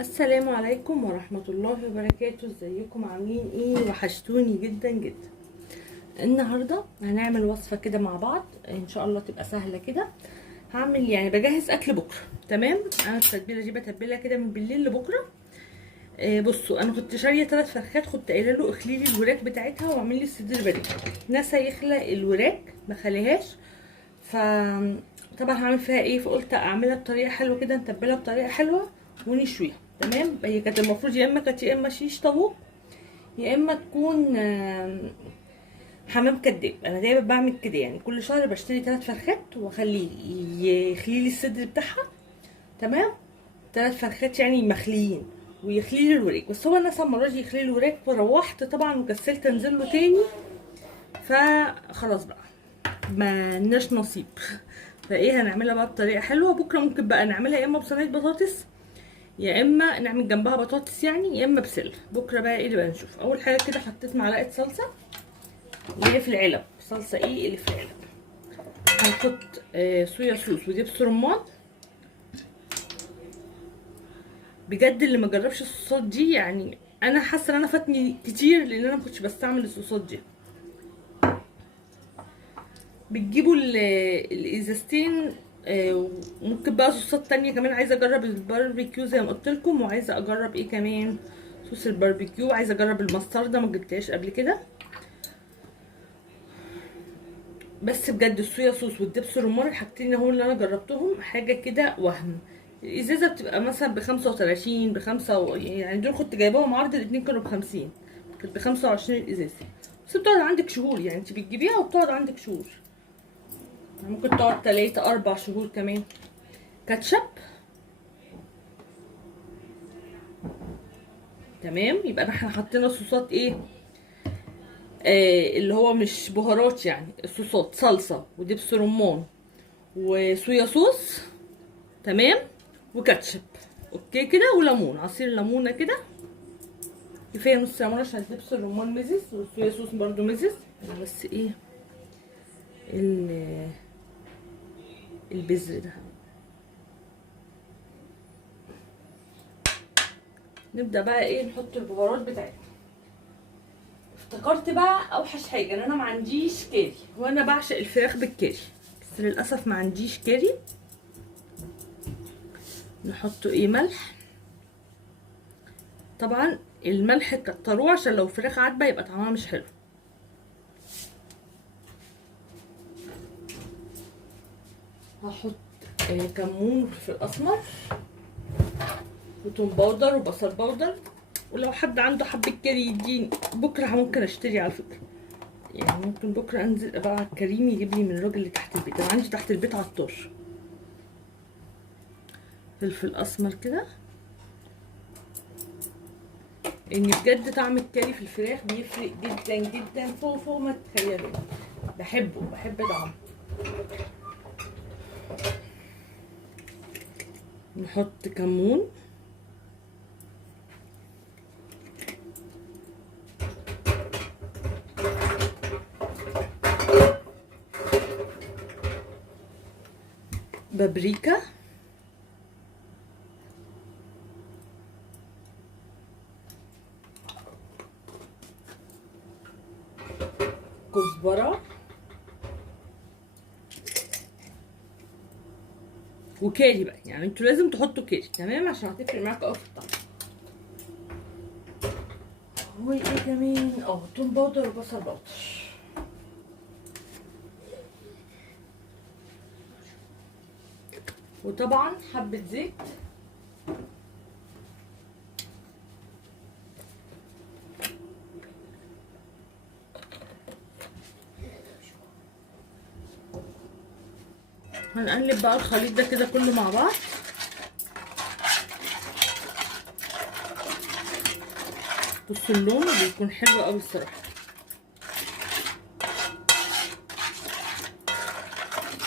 السلام عليكم ورحمة الله وبركاته. ازيكم عاملين ايه؟ وحشتوني جدا جدا. النهاردة هنعمل وصفة كده مع بعض ان شاء الله تبقى سهلة كده. هعمل يعني بجهز اكل بكرة. تمام، انا التتبيلة دي بتبلها كده من بالليل لبكرة. بصوا، انا كنت شارية 3 فرخات، كنت قايله له اخلي لي الوراك بتاعتها واعمل لي الصدر بريك. ناسا يخلق الوراك ما خليهاش. ف طبعا هعمل فيها ايه، فقلت اعملها بطريقه حلوه كده، نتبلها بطريقه حلوه ونشويها. تمام، هي كانت المفروض يا اما شيش طاووق، يا اما تكون حمام كداب. انا دايما بعمل كده، يعني كل شهر بشتري 3 فرخات واخليه يخلي لي الصدر بتاعها. تمام، 3 فرخات يعني مخليين، ويخلي لي الوراك. بس هو الناس المره دي يخلي لي الوراك، فروحت طبعا وكسلت انزل له تاني، فخلاص بقى ما لناش نصيب. فايه، هنعملها بقى بطريقه حلوه بكره. ممكن بقى نعملها يا اما بصينيه بطاطس، يا اما نعمل جنبها بطاطس يعني، يا اما بسله. بكره بقى ايه اللي بقى نشوف. اول حاجه كده حطيت معلقه صلصه اللي هي في العلب. صلصه ايه اللي في العلب؟ هنحط صويا صوص ودبس رمان. بجد اللي ما جربش الصوصات دي، يعني انا حاسه ان انا فاتني كتير، لان انا ما كنتش بستعمل الصوصات دي. بتجيبوا الازازتين. ممكن بقى صوصات تانية كمان. عايزه اجرب الباربيكيو زي ما قلت لكم، وعايزه اجرب ايه كمان، صوص الباربيكيو. عايزه اجرب المستردة، ما جبتهاش قبل كده. بس بجد الصويا صوص والدبس الرمان، الحاجتين هو اللي انا جربتهم حاجه كده وهم. الازازه بتبقى مثلا ب35 يعني دول كنت جايباهم عرض، الاتنين كانوا ب50. كانت ب25 الازازه. بس بتقعد عندك شهور، يعني انت بتجيبيها وبتقعد عندك شهور، ممكن تقعد 3 4 شهور كمان. كاتشب. تمام، يبقى احنا حطينا صوصات ايه، اللي هو مش بهارات، يعني الصوصات صلصه ودبس رمان وصويا صوص. تمام، وكاتشب. اوكي كده، وليمون، عصير ليمونه كده. كفايه نص ليمونه عشان دبس الرمان مزز، والصويا صوص برده مزز. بس ايه البذر ده. نبدا بقى ايه، نحط البهارات بتاعتنا. افتكرت بقى اوحش حاجه، ان انا ما عنديش كاري، وانا بعشق الفراخ بالكاري، بس للاسف ما عنديش كاري. نحطه ايه، ملح. طبعا الملح كتروه عشان لو فراخ عادبه يبقى طعمها مش حلو. هحط كمون وفلفل اسمر وتوم باودر وبصل باودر. ولو حد عنده حبه كاري يديني، بكره ممكن اشتري على فكره. يعني ممكن بكره انزل بقى على الكريم يجيب لي من الراجل اللي تحت البيت. انا عندي تحت البيت عطار. فلفل اسمر كده، ان بجد طعم الكاري في الفراخ بيفرق جدا جدا، فوق ما تتخيلوا. بحب طعمه. نحط كمون. بابريكا. كزبرة. وكاري بقى، يعني انتوا لازم تحطوا كاري. تمام، عشان هتفرق معاكوا قوي في الطعم. وايه كمان، توم باودر وبصل باودر. وطبعا حبة زيت. هنقلب بقى الخليط ده كده كله مع بعض. بصوا اللون بيكون حلو قوي الصراحه.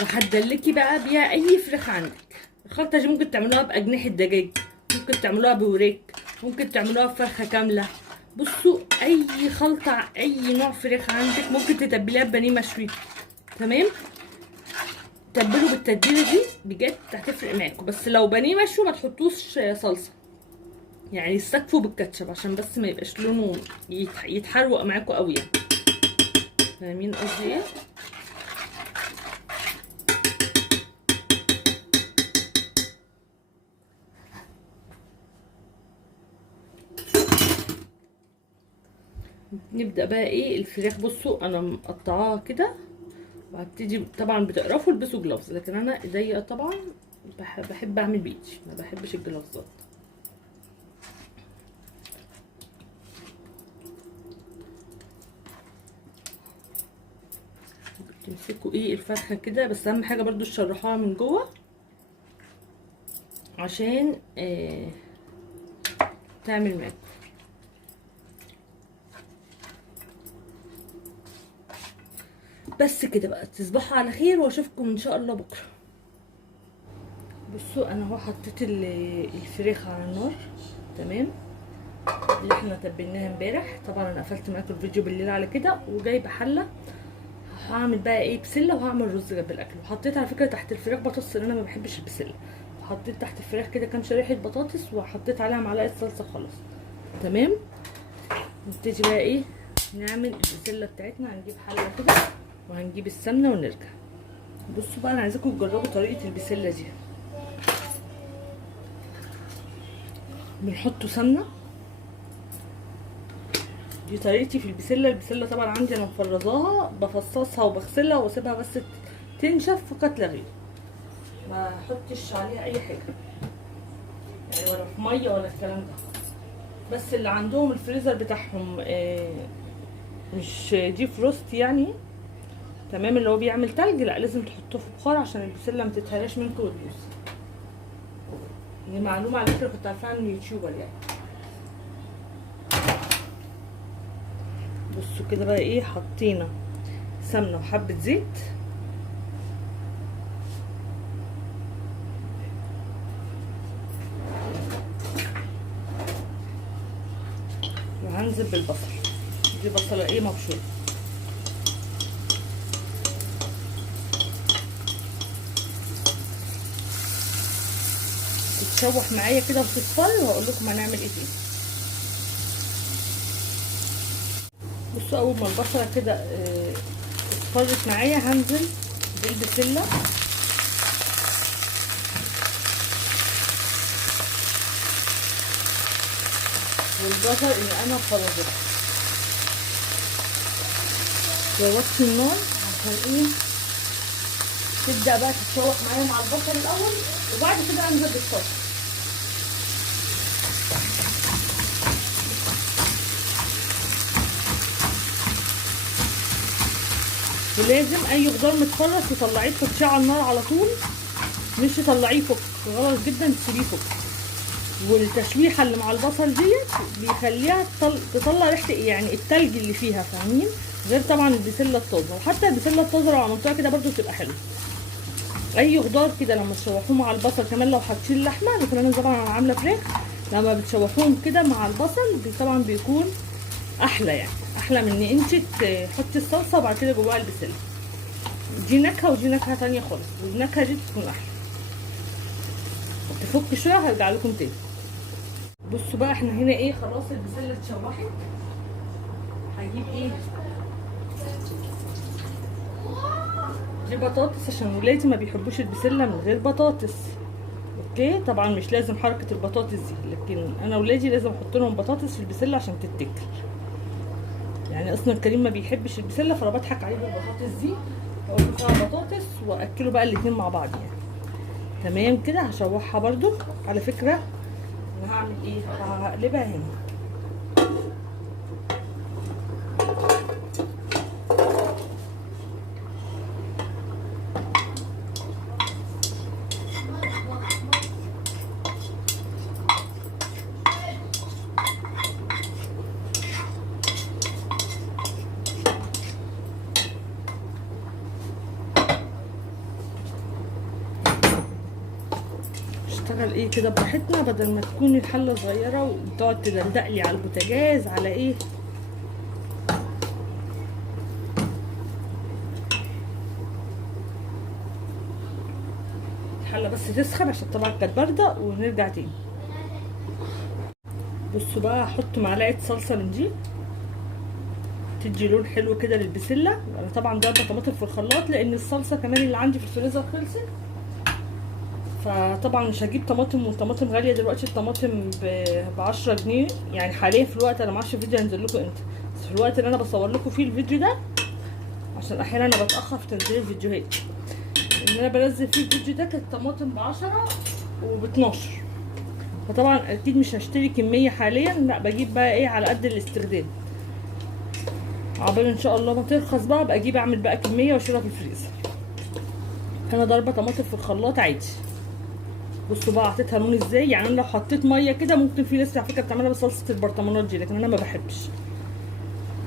وهتدلكي بقى بيها اي فراخ عندك. الخلطه دي ممكن تعملوها باجنحه دجاج، ممكن تعملوها بوراك، ممكن تعملوها بفرخه كامله. بصوا، اي خلطه اي نوع فراخ عندك ممكن تتبليها ببانيه مشوي. تمام، تبلوا بالتتبيله دي بجد هتفرق معاكم. بس لو بانيه مشوي ما تحطوش صلصه، يعني يستكفوا بالكاتشب عشان بس ما يبقاش لونه يتحروق معاكوا قوي يعني. فاهمين قصدي ايه؟ نبدأ بقى ايه الفراخ. بصوا انا مقطعاها كده، وهبتدي طبعا بتقرفوا البسوا جلافز، لكن انا ايديا طبعا بحب اعمل بايدي، ما بحبش الجلافزات. تمسكوا ايه الفرخه كده، بس اهم حاجه برضو تشرحوها من جوه عشان تعمل معاكم. بس كده بقى، تصبحوا على خير واشوفكم ان شاء الله بكره. بصوا انا اهو حطيت الفراخ على النار، تمام، اللي احنا تبلناها امبارح. طبعا انا قفلت معاكم الفيديو بالليل على كده، وجايبه حله هعمل بقى ايه بسله، وهعمل رز جنب الاكل. وحطيت على فكره تحت الفراخ بطاطس، لان انا ما بحبش البسله. وحطيت تحت الفراخ كده كام شريحه بطاطس، وحطيت عليها معلقه صلصه خلاص، تمام. نبتدي بقى ايه نعمل البسله بتاعتنا. هنجيب حله كده وهنجيب السمنه ونرجع. بصوا بقى انا عايزاكم تجربوا طريقه البسله دي. بنحط سمنه، دي طريقتي في البسله. البسله طبعا عندي انا مفرزاها، بفصصها وبغسلها واسيبها بس تنشف فقط لا غير، ما احطش عليها اي حاجه يعني، ولا في ميه ولا الكلام ده. بس اللي عندهم الفريزر بتاعهم مش دي فروست يعني، تمام، اللي هو بيعمل تلج، لا لازم تحطوه في بخار عشان البسله ما تتهراش منكم وتبوظ. دي معلومه على فكره كنت عارفاها من يوتيوبر يعني. بصوا كده بقى ايه، حطينا سمنه وحبه زيت، وهنزل بالبصل. دي بصله ايه مبشوره، تتشوح معايا كده وتصفر، وهقول لكم هنعمل ايه تاني. بصوا اول ما البصله كده اصفرت معايا، هنزل بالبسله والجزر اللي انا فرزتها. ووطي النار عشان ايه تبدا بقى تتشوح معايا مع البصل الاول، وبعد كده انزل بالصلصه. ولازم اي خضار متفرز تطلعيه تحطيه على النار على طول، مش تطلعيه فك، غلط جدا تسيبيه فك. والتشويحه اللي مع البصل ديت بيخليها تطلع ريحه يعني التلج اللي فيها، فاهمين؟ غير طبعا البسله الطازه، وحتى البسله الطازه لو عملتوها كده برده بتبقى حلوه. اي خضار كده لما تشوحوه مع البصل، كمان لو حاطين لحمه، لكن انا طبعا عامله فراخ، لما بتشوحوهم كده مع البصل طبعا بيكون احلى يعني، احلى من ان انت تحطي الصلصه وبعد كده جواها البسله. دي نكهه ودي نكهه تانية خالص، والنكهه دي تكون احلى. تفك شويه هرجع لكم تاني. بصوا بقى احنا هنا ايه، خلاص البسله اتشوحت. هجيب ايه، دي بطاطس عشان ولادي ما بيحبوش البسله من غير بطاطس. اوكي، طبعا مش لازم حركه البطاطس دي، لكن انا ولادي لازم احط لهم بطاطس في البسله عشان تتاكل. يعني اصلا كريم ما بيحبش البسله، فانا بضحك عليه بالبطاطس دي، اقول له فيها بطاطس واكله بقى الاتنين مع بعض يعني. تمام كده، هشوحها برده على فكره. انا هعمل ايه، هقلبها هنا. اشتغل ايه كده براحتنا، بدل ما تكون الحله صغيره وتقعد تدلدقلي على البوتاجاز على ايه. الحله بس تسخن عشان طبعا كانت بارده، ونرجع تاني. بصوا بقى، هحط معلقه صلصه من دي تدي لون حلو كده للبسله. انا طبعا ضربه طماطم في الخلاط لان الصلصه كمان اللي عندي في الفريزر خلصت، فطبعا مش هجيب طماطم، والطماطم غاليه دلوقتي. الطماطم ب 10 جنيه يعني حاليا في الوقت، انا معرفش الفيديو هينزل لكم امتى، بس في الوقت اللي انا بصور لكم فيه الفيديو ده، عشان احيانا انا بتاخر في تنزيل الفيديوهات، ان انا بنزل فيه الفيديو ده كانت الطماطم ب 10 وب 12. فطبعا اكيد مش هشتري كميه حاليا، لا بجيب بقى ايه على قد الاستخدام، عقبال ان شاء الله ما ترخص بقى اجيب اعمل بقى كميه واشيلها في الفريزر. انا ضاربه طماطم في الخلاط عادي. بصوا بقى حطيتها لون ازاي، يعني انا لو حطيت ميه كده ممكن في ناس على فكره بتعملها بصلصه البرطمانات دي، لكن انا ما بحبش.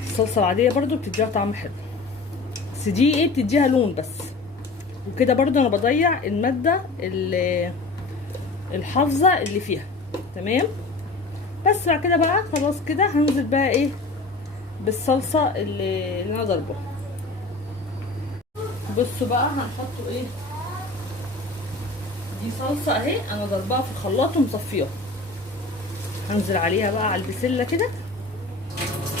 الصلصه العاديه برده بتديها طعم حلو، بس دي ايه بتديها لون بس، وكده برده انا بضيع الماده الحافظه اللي فيها. تمام. بس بعد كده بقى خلاص كده هنزل بقى ايه بالصلصه اللي انا ضربها. بصوا بقى هنحطه ايه، دي صلصه اهي انا ضربها في الخلاط ومصفيها، هنزل عليها بقى على البسله كده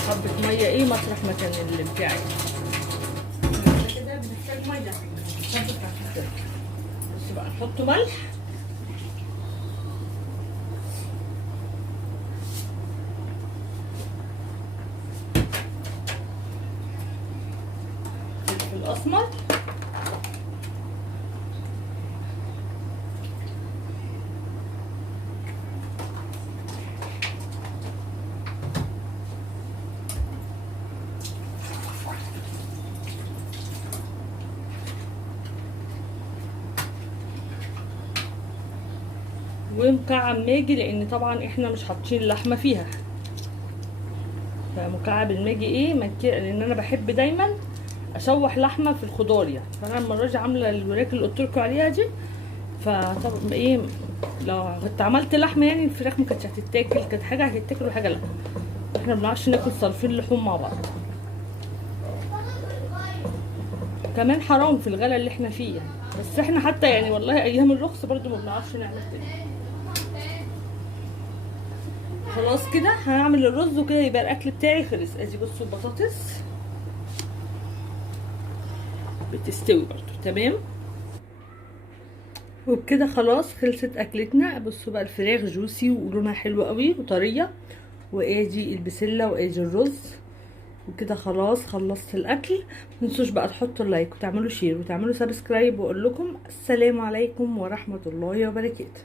حبه ميه ايه مطرح مكان اللي بتاعي كده، بنحتاج ميه بصوا بقى نحط ملح، فلفل اسمر، ومكعب ماجي لان طبعا احنا مش حاطين اللحمه فيها، فمكعب الماجي ايه لان انا بحب دايما اشوح لحمه في الخضار يعني. فانا المره دي عامله الوراك اللي قلت لكم عليها دي، فطب ايه لو كنت عملت لحمه يعني الفراخ ما كانتش هتتاكل، كانت حاجه هتتاكل وحاجه لا. احنا ما بنعرفش ناكل صنفين لحوم مع بعض، كمان حرام في الغلا اللي احنا فيه يعني. بس احنا حتى يعني والله ايام الرخص برضو ما بنعرفش نعمل كده. خلاص كده هعمل الرز وكده يبقى الاكل بتاعي خلص. ادي بصوا البطاطس بتستوي برضو تمام، وبكده خلاص خلصت اكلتنا. بصوا بقى الفراخ جوسي ولونها حلو قوي وطريه، وادي البسله وادي الرز، وكده خلاص خلصت الاكل. متنسوش بقى تحطوا لايك وتعملوا شير وتعملوا سبسكرايب، واقول لكم السلام عليكم ورحمه الله وبركاته.